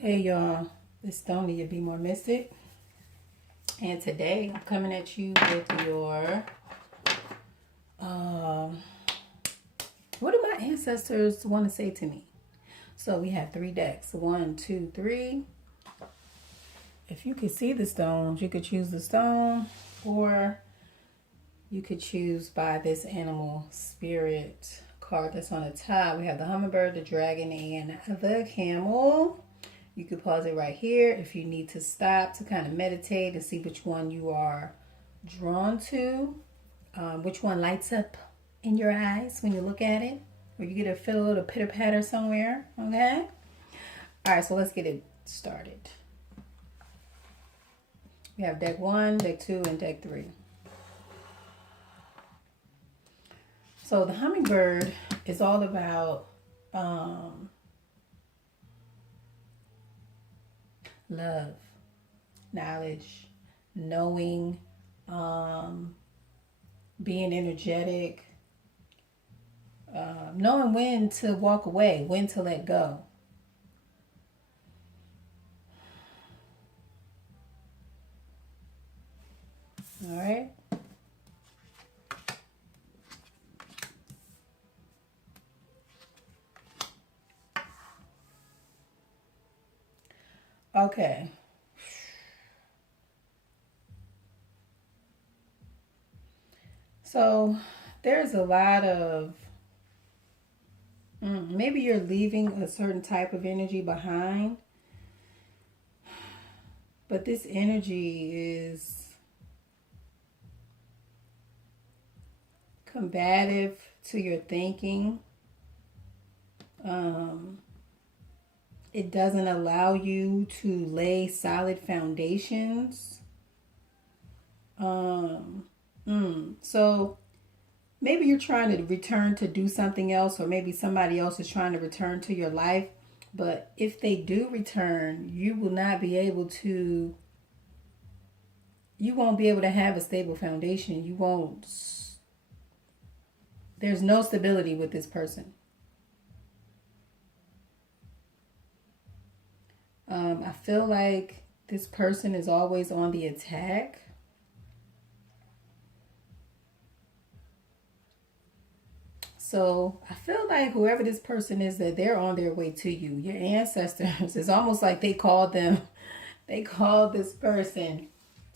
Hey y'all, it's Tony, your Be More Mystic, and today I'm coming at you with your what do my ancestors want to say to me? So we have 3 decks, 1, 2, 3. If you could see the stones, you could choose the stone, or you could choose by this animal spirit card that's on the top. We have the hummingbird, the dragon, and the camel. You could pause it right here if you need to stop to kind of meditate and see which one you are drawn to, which one lights up in your eyes when you look at it, or you get a feel a little pitter patter somewhere. Okay. All right, so let's get it started. We have deck 1, deck 2, and deck 3. So the hummingbird is all about love, knowledge, knowing, being energetic, knowing when to walk away, when to let go. All right. Okay. So there's a lot of maybe you're leaving a certain type of energy behind, but this energy is combative to your thinking. It doesn't allow you to lay solid foundations. So maybe you're trying to return to do something else, or maybe somebody else is trying to return to your life. But if they do return, you won't be able to have a stable foundation. There's no stability with this person. I feel like this person is always on the attack. So I feel like whoever this person is, that they're on their way to you. Your ancestors, it's almost like they called this person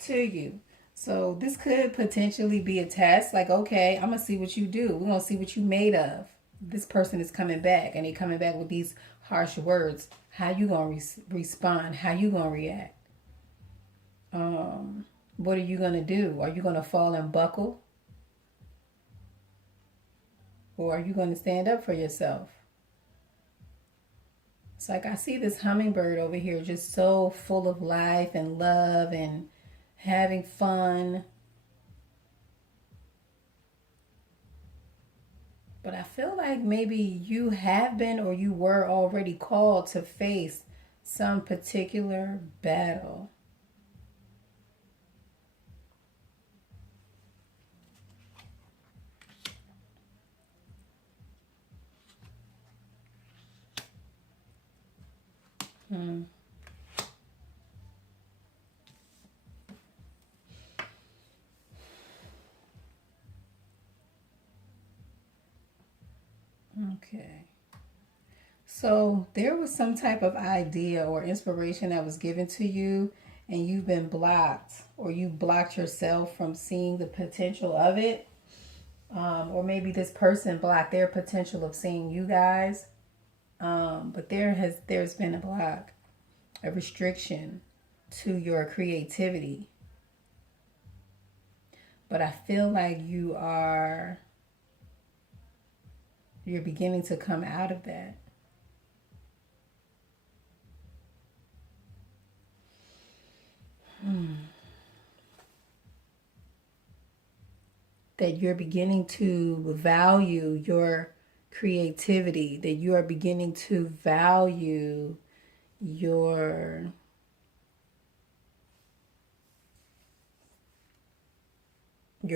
to you. So this could potentially be a test. Like, okay, I'm going to see what you do. We're going to see what you made of. This person is coming back, and they coming back with these harsh words. How you going to respond? How you going to react? What are you going to do? Are you going to fall and buckle? Or are you going to stand up for yourself? It's like I see this hummingbird over here just so full of life and love and having fun. But I feel like maybe you have been, or you were already called to face some particular battle. Okay. So there was some type of idea or inspiration that was given to you, and you've been blocked, or you blocked yourself from seeing the potential of it. Or maybe this person blocked their potential of seeing you guys. But there's been a block, a restriction to your creativity. But I feel like you're beginning to come out of that. That you're beginning to value your creativity, that you are beginning to value your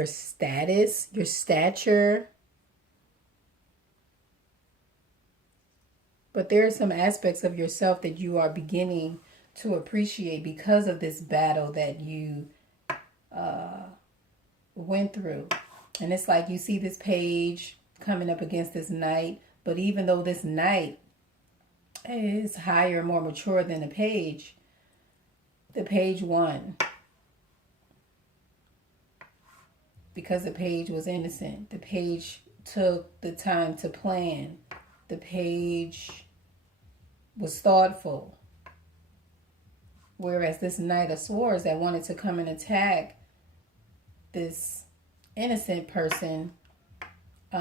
status, your stature. But there are some aspects of yourself that you are beginning to appreciate because of this battle that you went through. And it's like you see this page coming up against this knight, but even though this knight is higher, more mature than the page won because the page was innocent. The page took the time to plan. The page was thoughtful. Whereas this Knight of Swords that wanted to come and attack this innocent person, they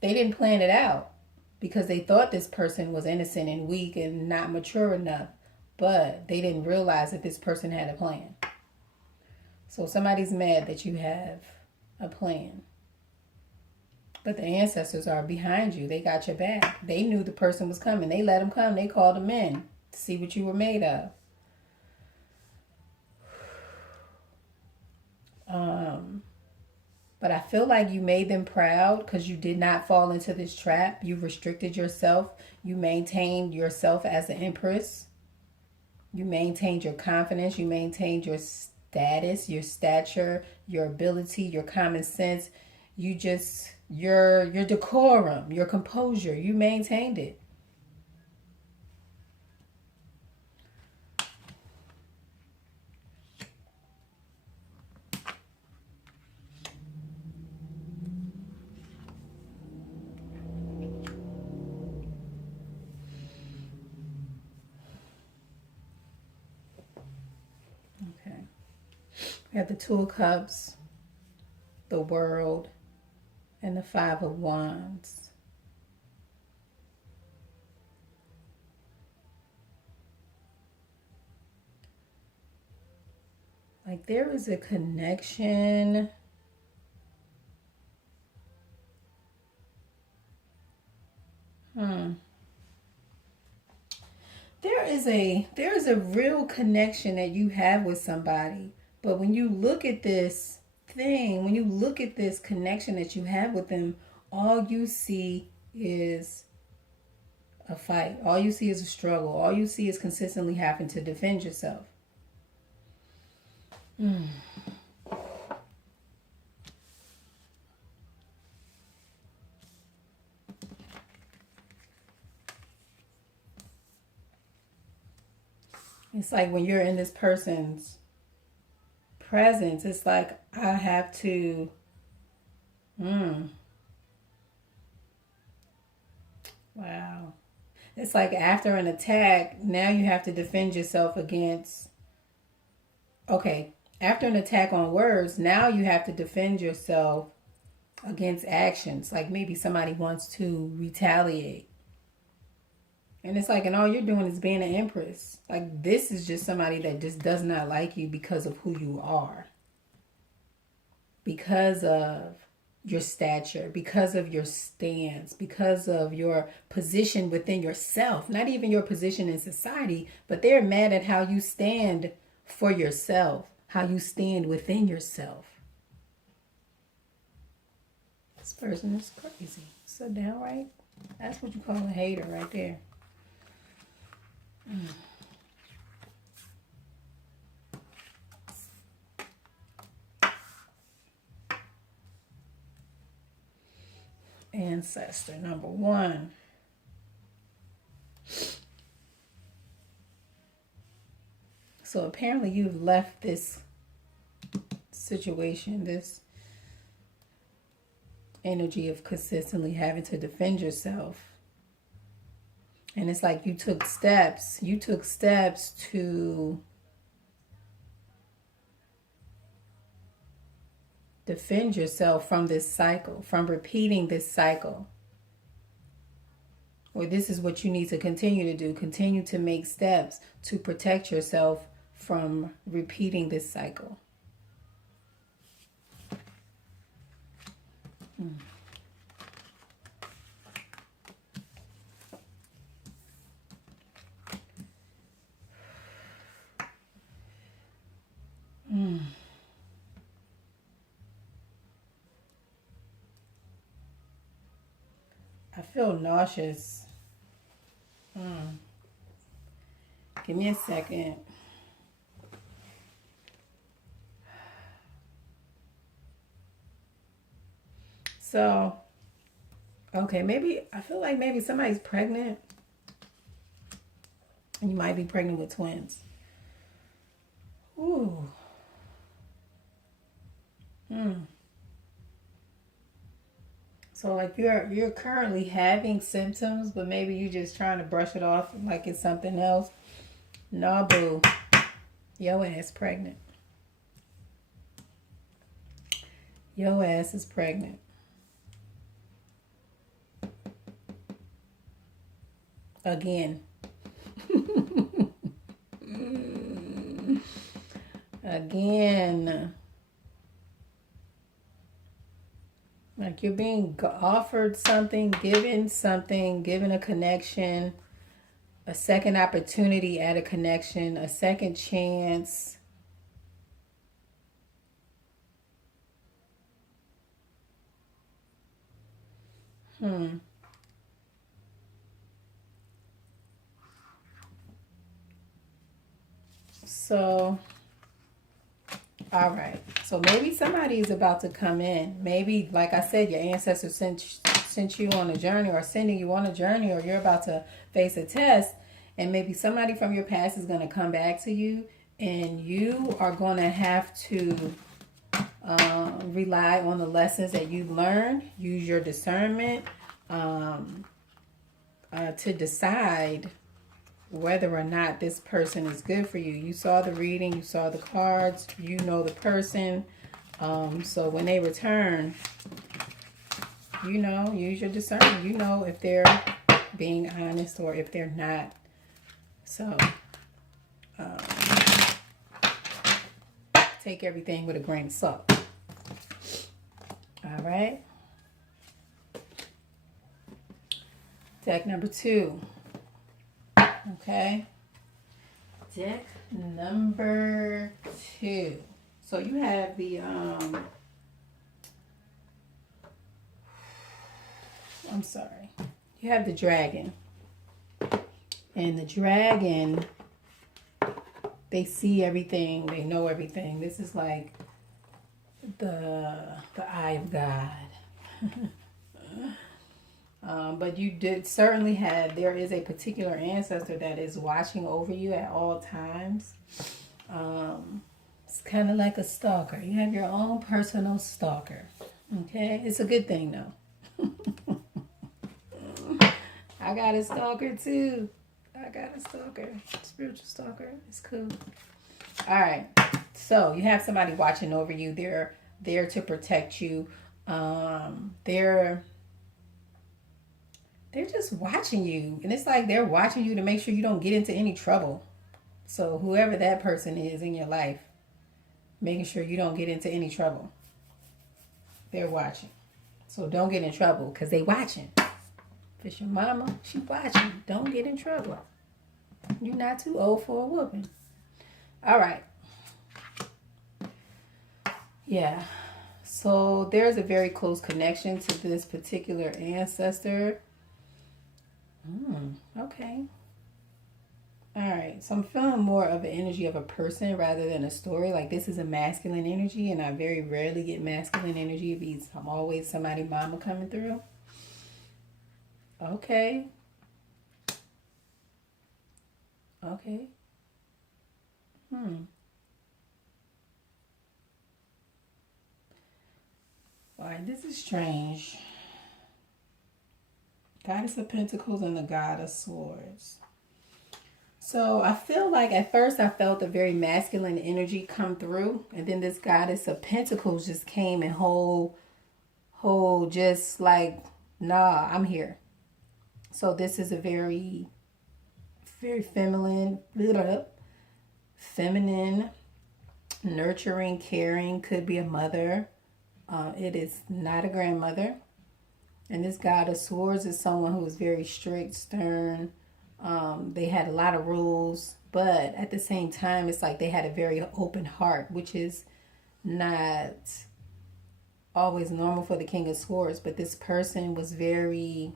didn't plan it out because they thought this person was innocent and weak and not mature enough. But they didn't realize that this person had a plan. So somebody's mad that you have a plan. But the ancestors are behind you. They got your back. They knew the person was coming. They let him come. They called him in to see what you were made of. But I feel like you made them proud because you did not fall into this trap. You restricted yourself. You maintained yourself as an empress. You maintained your confidence. You maintained your status, your stature, your ability, your common sense. You just, your decorum, your composure. You maintained it. We have the Two of Cups, the World, and the Five of Wands. Like there is a connection. There is a real connection that you have with somebody. But when you look at this thing, when you look at this connection that you have with them, all you see is a fight. All you see is a struggle. All you see is consistently having to defend yourself. It's like when you're in this person's presence, it's like I have to wow. It's like after an attack, now you have to defend yourself against after an attack on words, now you have to defend yourself against actions. Like maybe somebody wants to retaliate. And it's like, and all you're doing is being an empress. Like this is just somebody that just does not like you because of who you are. Because of your stature, because of your stance, because of your position within yourself. Not even your position in society, but they're mad at how you stand for yourself, how you stand within yourself. This person is crazy. So downright, that's what you call a hater right there. Ancestor number 1. So apparently you've left this situation, this energy of consistently having to defend yourself. And it's like you took steps to defend yourself from this cycle, from repeating this cycle. Or this is what you need to continue to do. Continue to make steps to protect yourself from repeating this cycle. I feel nauseous Give me a second. So, okay, maybe I feel like maybe somebody's pregnant. And you might be pregnant with twins. Ooh. So like you're currently having symptoms, but maybe you're just trying to brush it off like it's something else. Nah, boo. Your ass pregnant. Your ass is pregnant. Again. Again. Like you're being offered something, given a connection, a second opportunity at a connection, a second chance. So, all right. So maybe somebody is about to come in. Maybe, like I said, your ancestors sent you on a journey or sending you on a journey, or you're about to face a test. And maybe somebody from your past is going to come back to you, and you are going to have to rely on the lessons that you've learned. Use your discernment to decide whether or not this person is good for you. You saw the reading, you saw the cards, you know the person. So when they return, use your discernment. You know if they're being honest or if they're not. So take everything with a grain of salt. All right. Deck number 2. Okay. Deck number 2. So you have the I'm sorry. You have the dragon. And the dragon, they see everything, they know everything. This is like the eye of God. But you did certainly there is a particular ancestor that is watching over you at all times. It's kind of like a stalker. You have your own personal stalker. Okay? It's a good thing, though. I got a stalker, too. I got a stalker. Spiritual stalker. It's cool. All right. So you have somebody watching over you. They're there to protect you. They're just watching you. And it's like they're watching you to make sure you don't get into any trouble. So whoever that person is in your life, making sure you don't get into any trouble. They're watching. So don't get in trouble because they watching. If it's your mama, she watching. Don't get in trouble. You're not too old for a whooping. All right. Yeah. So there's a very close connection to this particular ancestor. Okay. All right. So I'm feeling more of an energy of a person rather than a story. Like this is a masculine energy, and I very rarely get masculine energy. I'm always somebody mama coming through. Okay. Okay. All right. This is strange. Goddess of Pentacles and the God of Swords. So I feel like at first I felt a very masculine energy come through. And then this Goddess of Pentacles just came and whole just like, nah, I'm here. So this is a very, very feminine, nurturing, caring, could be a mother. It is not a grandmother. And this God of Swords is someone who is very strict, stern. They had a lot of rules, but at the same time, it's like they had a very open heart, which is not always normal for the King of Swords. But this person was they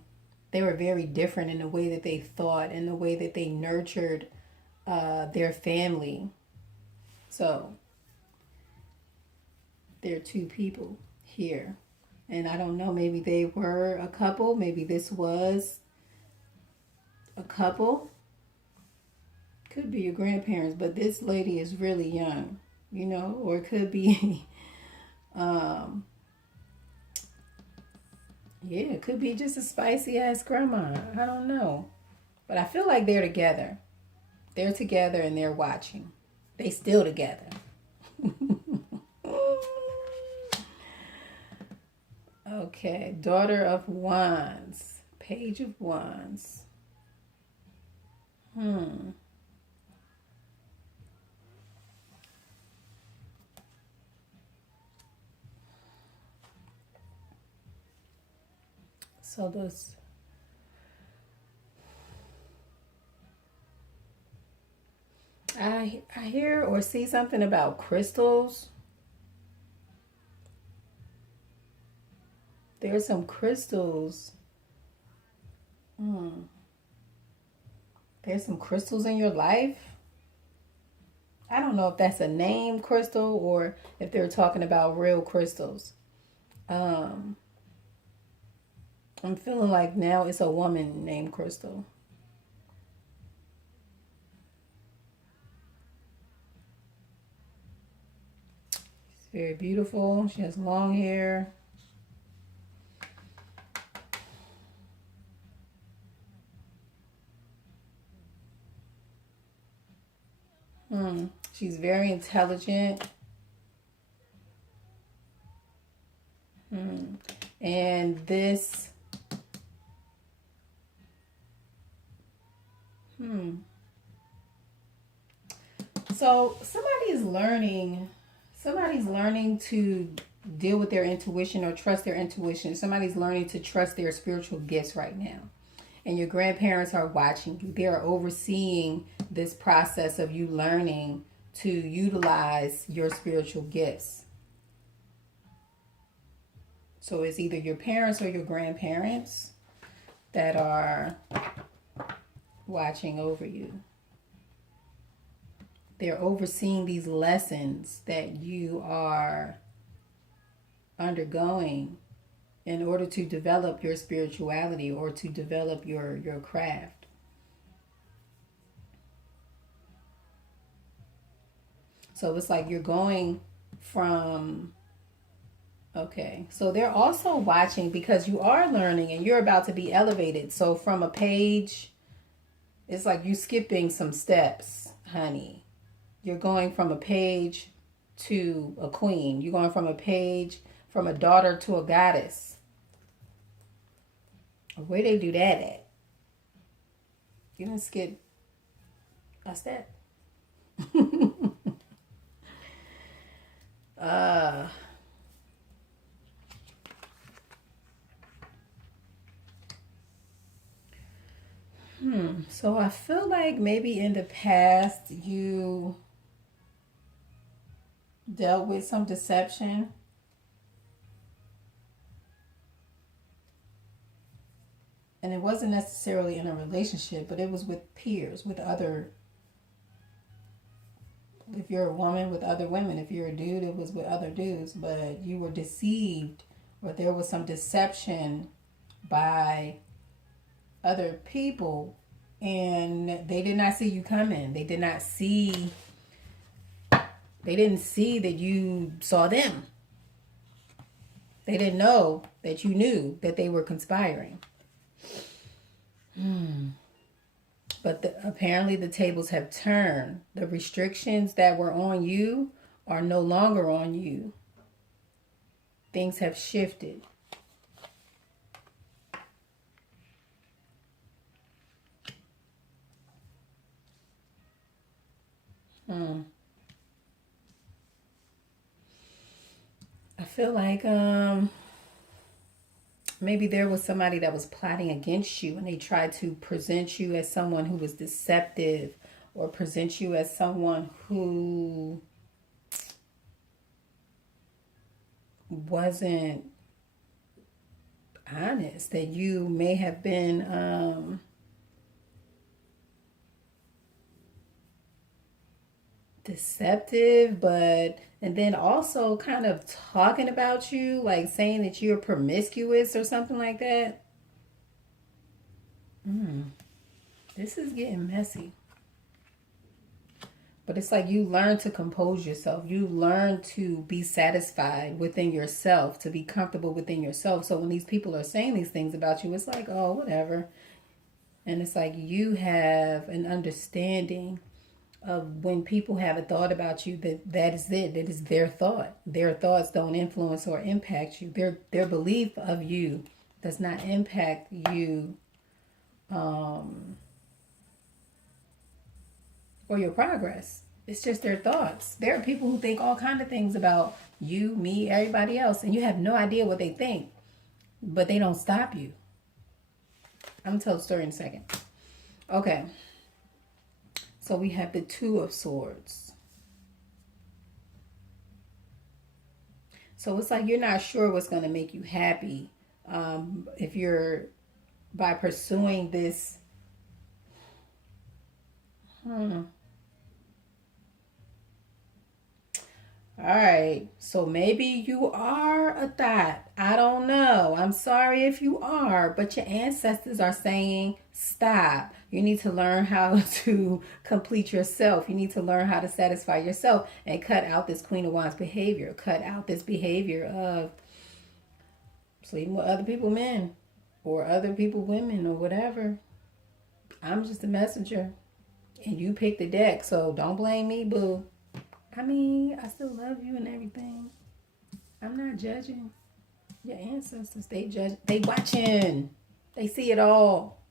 were very different in the way that they thought and the way that they nurtured their family. So there are two people here. And I don't know, maybe they were a couple. Maybe this was a couple. Could be your grandparents, but this lady is really young, you know, or it could be, um, yeah, it could be just a spicy ass grandma. I don't know. But I feel like they're together. They're together and they're watching. They still together. Okay, Daughter of Wands, Page of Wands. Hmm. So those, I hear or see something about crystals. There's some crystals. Hmm. There's some crystals in your life. I don't know if that's a name crystal or if they're talking about real crystals. Um, I'm feeling like now it's a woman named Crystal. She's very beautiful. She has long hair. Hmm. She's very intelligent. Hmm. And this, hmm. So somebody's learning to deal with their intuition or trust their intuition. Somebody's learning to trust their spiritual gifts right now. And your grandparents are watching you. They are overseeing this process of you learning to utilize your spiritual gifts. So it's either your parents or your grandparents that are watching over you. They're overseeing these lessons that you are undergoing in order to develop your spirituality or to develop your craft. So it's like you're going from, okay, so they're also watching because you are learning and you're about to be elevated. So from a page, it's like you skipping some steps, honey. You're going from a page to a queen. You're going from a page from a daughter to a goddess. Where they do that at? You didn't skip a step. uh so I feel like maybe in the past you dealt with some deception, and it wasn't necessarily in a relationship, but it was with peers, with other, if you're a woman, with other women. If you're a dude, it was with other dudes, but you were deceived or there was some deception by other people, and they did not see you coming. They didn't see that you saw them. They didn't know that you knew that they were conspiring. But apparently the tables have turned. The restrictions that were on you are no longer on you. Things have shifted. I feel like maybe there was somebody that was plotting against you and they tried to present you as someone who was deceptive or present you as someone who wasn't honest, that you may have been deceptive, but and then also kind of talking about you, like saying that you're promiscuous or something like that. This is getting messy. But it's like you learn to compose yourself. You learn to be satisfied within yourself, to be comfortable within yourself. So when these people are saying these things about you, it's like, oh, whatever. And it's like you have an understanding of when people have a thought about you, that is it. That is their thought. Their thoughts don't influence or impact you. Their belief of you does not impact you or your progress. It's just their thoughts. There are people who think all kind of things about you, me, everybody else, and you have no idea what they think, but they don't stop you. I'm gonna tell the story in a second. Okay. So we have the Two of Swords. So it's like you're not sure what's going to make you happy if you're by pursuing this. All right, so maybe you are a thought. I don't know. I'm sorry if you are, but your ancestors are saying stop. You need to learn how to complete yourself. You need to learn how to satisfy yourself and cut out this Queen of Wands behavior. Cut out this behavior of sleeping with other people men or other people women or whatever. I'm just a messenger and you pick the deck, so don't blame me, boo. I mean, I still love you and everything. I'm not judging. Your ancestors, they judge. They watching. They see it all.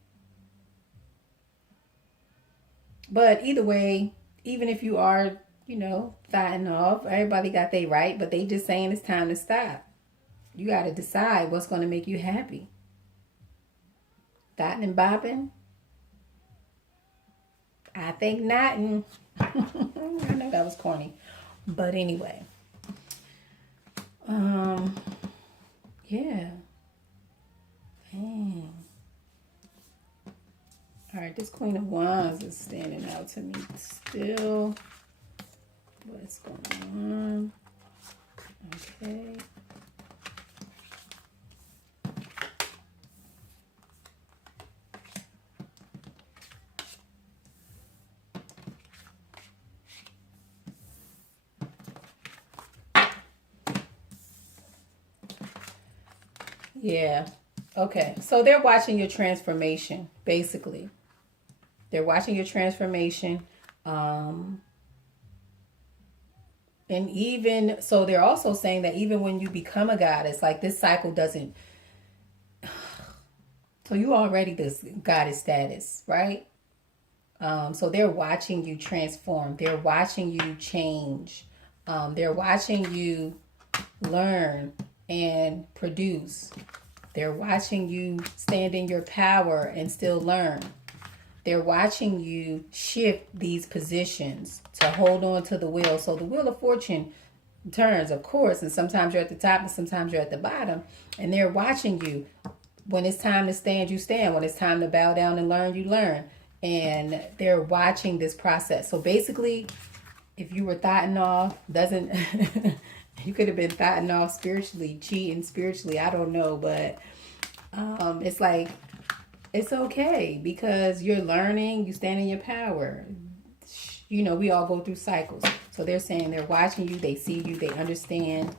But either way, even if you are, fighting off, everybody got their right, but they just saying it's time to stop. You got to decide what's going to make you happy. Thotting and bopping? I think not. I know that was corny. But anyway. Yeah. Dang. Alright, this Queen of Wands is standing out to me still. What's going on? Okay. Yeah. Okay. So they're watching your transformation, basically. They're watching your transformation. And even, so they're also saying that even when you become a goddess, like this cycle doesn't, so you already this goddess status, right? So they're watching you transform. They're watching you change. They're watching you learn and produce. They're watching you stand in your power and still learn. They're watching you shift these positions to hold on to the wheel. So the wheel of fortune turns, of course, and sometimes you're at the top and sometimes you're at the bottom. And they're watching you. When it's time to stand, you stand. When it's time to bow down and learn, you learn. And they're watching this process. So basically, if you were thotting off, you could have been thotting off spiritually, cheating spiritually. I don't know, but it's like, it's okay because you're learning, you stand in your power. We all go through cycles. So they're saying they're watching you, they see you, they understand,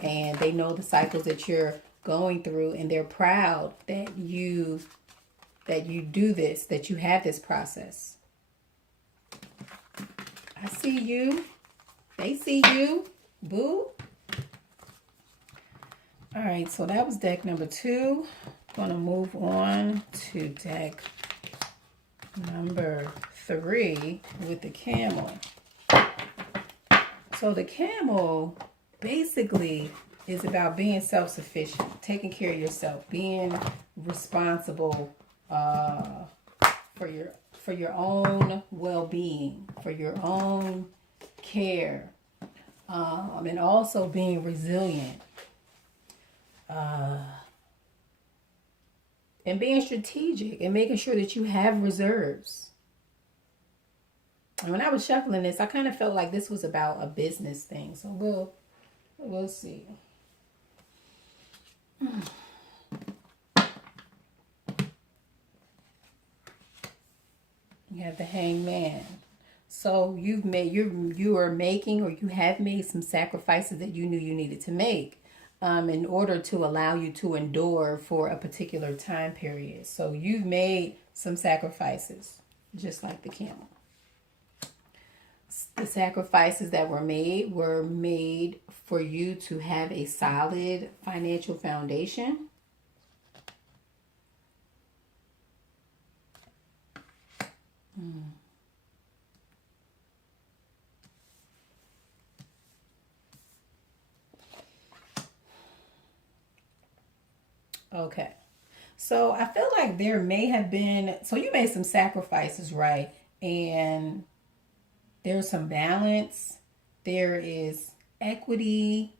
and they know the cycles that you're going through, and they're proud that you do this, that you have this process. I see you. They see you. Boo. All right, so that was deck number 2. Going to move on to deck number 3 with the camel. So the camel basically is about being self-sufficient, taking care of yourself, being responsible for your own well-being, for your own care, and also being resilient. And being strategic and making sure that you have reserves. And when I was shuffling this, I kind of felt like this was about a business thing. So we'll see. You have the Hangman. So you are making, or you have made some sacrifices that you knew you needed to make in order to allow you to endure for a particular time period. So you've made some sacrifices, just like the camel. The sacrifices that were made for you to have a solid financial foundation. Okay. So I feel like there may have been, so you made some sacrifices, right? And there's some balance. There is equity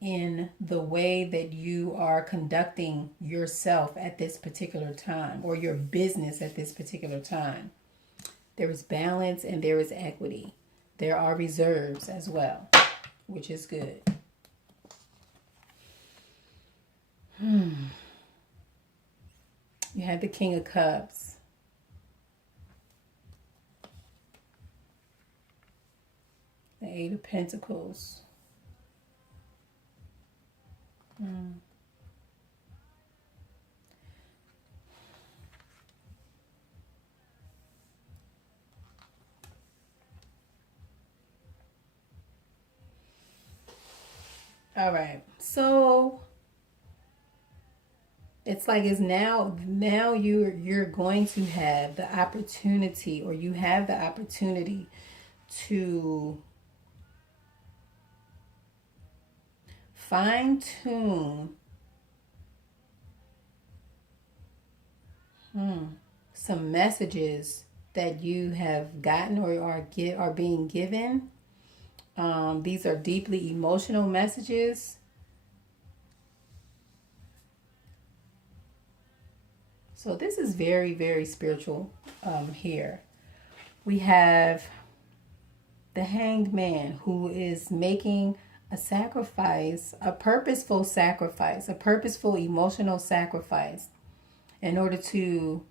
in the way that you are conducting yourself at this particular time, or your business at this particular time. There is balance and there is equity. There are reserves as well, which is good. You have the King of Cups. The Eight of Pentacles. All right. So it's like it's now you're going to have the opportunity, or you have the opportunity to fine tune some messages that you have gotten or are being given. These are deeply emotional messages. So this is very, very spiritual here. We have the Hanged Man, who is making a sacrifice, a purposeful emotional sacrifice in order to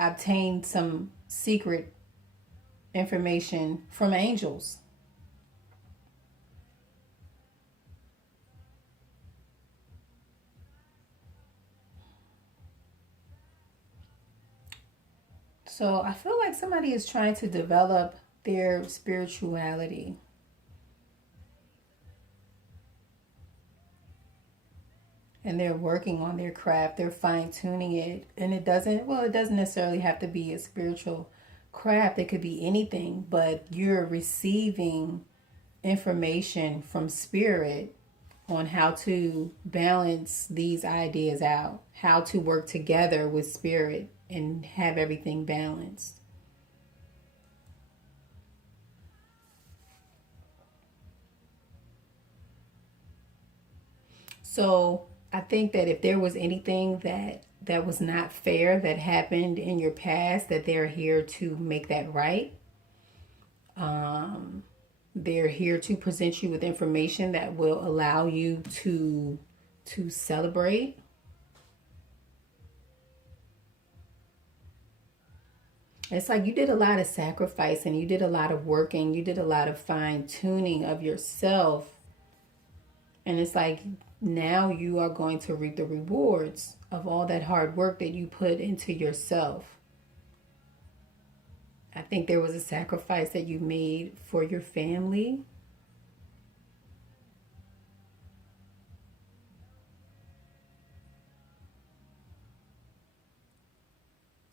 obtain some secret information from angels. So I feel like somebody is trying to develop their spirituality. And they're working on their craft. They're fine tuning it. And it doesn't necessarily have to be a spiritual craft. It could be anything, but you're receiving information from spirit on how to balance these ideas out, how to work together with spirit and have everything balanced. So I think that if there was anything that was not fair that happened in your past, that they're here to make that right. They're here to present you with information that will allow you to celebrate. It's like you did a lot of sacrifice, and you did a lot of working, you did a lot of fine tuning of yourself. And it's like now you are going to reap the rewards of all that hard work that you put into yourself. I think there was a sacrifice that you made for your family.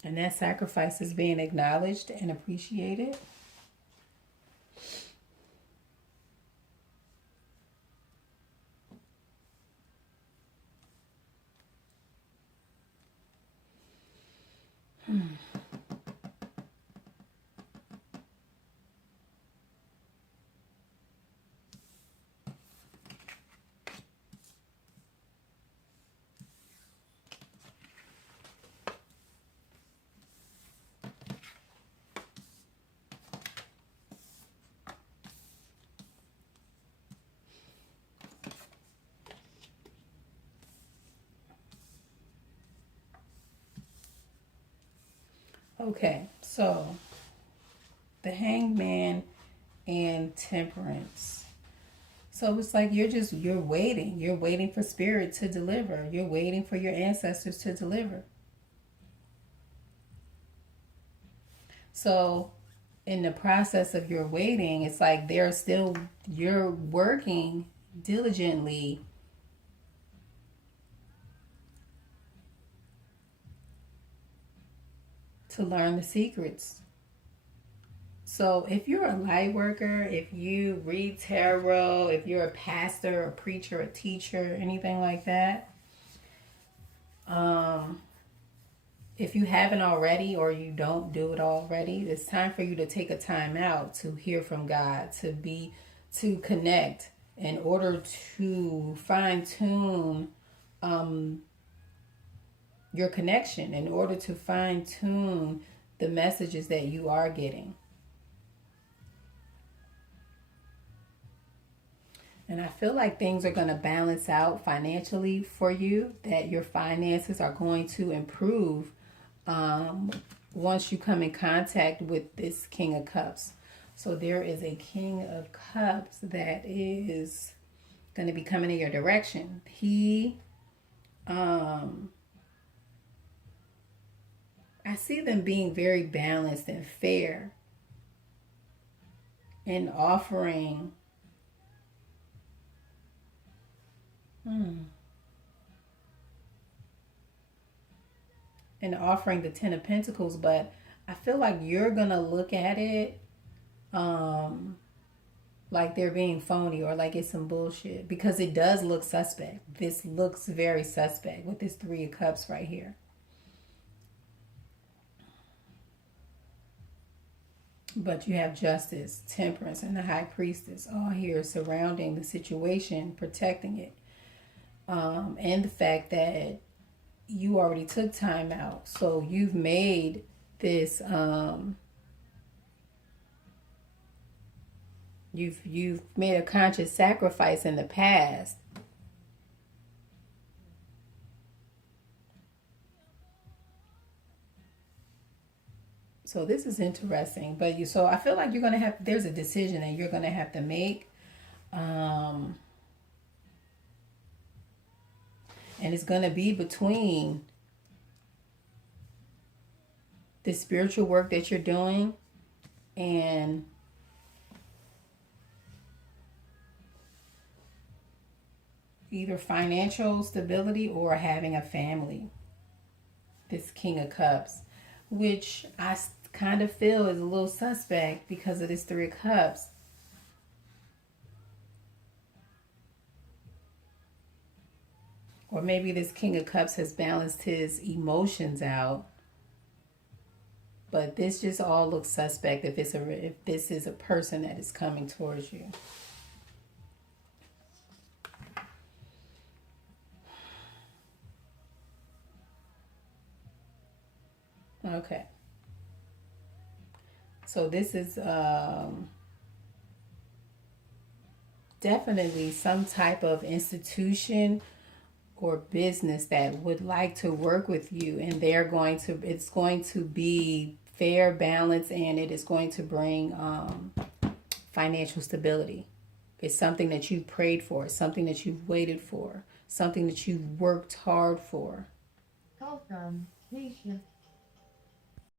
And that sacrifice is being acknowledged and appreciated. Okay, so the Hangman and Temperance. So it's like you're waiting. You're waiting for spirit to deliver. You're waiting for your ancestors to deliver. So in the process of your waiting, it's like you're working diligently to learn the secrets. So if you're a light worker, if you read tarot, if you're a pastor, a preacher, a teacher, anything like that, um, if you haven't already or you don't do it already, it's time for you to take a time out to hear from God, to connect in order to fine tune your connection, in order to fine tune the messages that you are getting. And I feel like things are going to balance out financially for you, that your finances are going to improve once you come in contact with this King of Cups. So there is a King of Cups that is going to be coming in your direction. I see them being very balanced and fair and offering the Ten of Pentacles, but I feel like you're gonna look at it like they're being phony or like it's some bullshit, because it does look suspect. This looks very suspect with this Three of Cups right here. But you have Justice, Temperance, and the High Priestess all here surrounding the situation, protecting it. And the fact that you already took time out. So you've made this, you've made a conscious sacrifice in the past. So this is interesting, but so I feel like there's a decision that you're gonna have to make, and it's gonna be between the spiritual work that you're doing and either financial stability or having a family. This King of Cups, which I kind of feel is a little suspect because of this Three of Cups. Or maybe this King of Cups has balanced his emotions out. But this just all looks suspect if this is a person that is coming towards you. Okay. So this is definitely some type of institution or business that would like to work with you, and it's going to be fair, balance, and it is going to bring financial stability. It's something that you've prayed for, something that you've waited for, something that you've worked hard for. Call from Keisha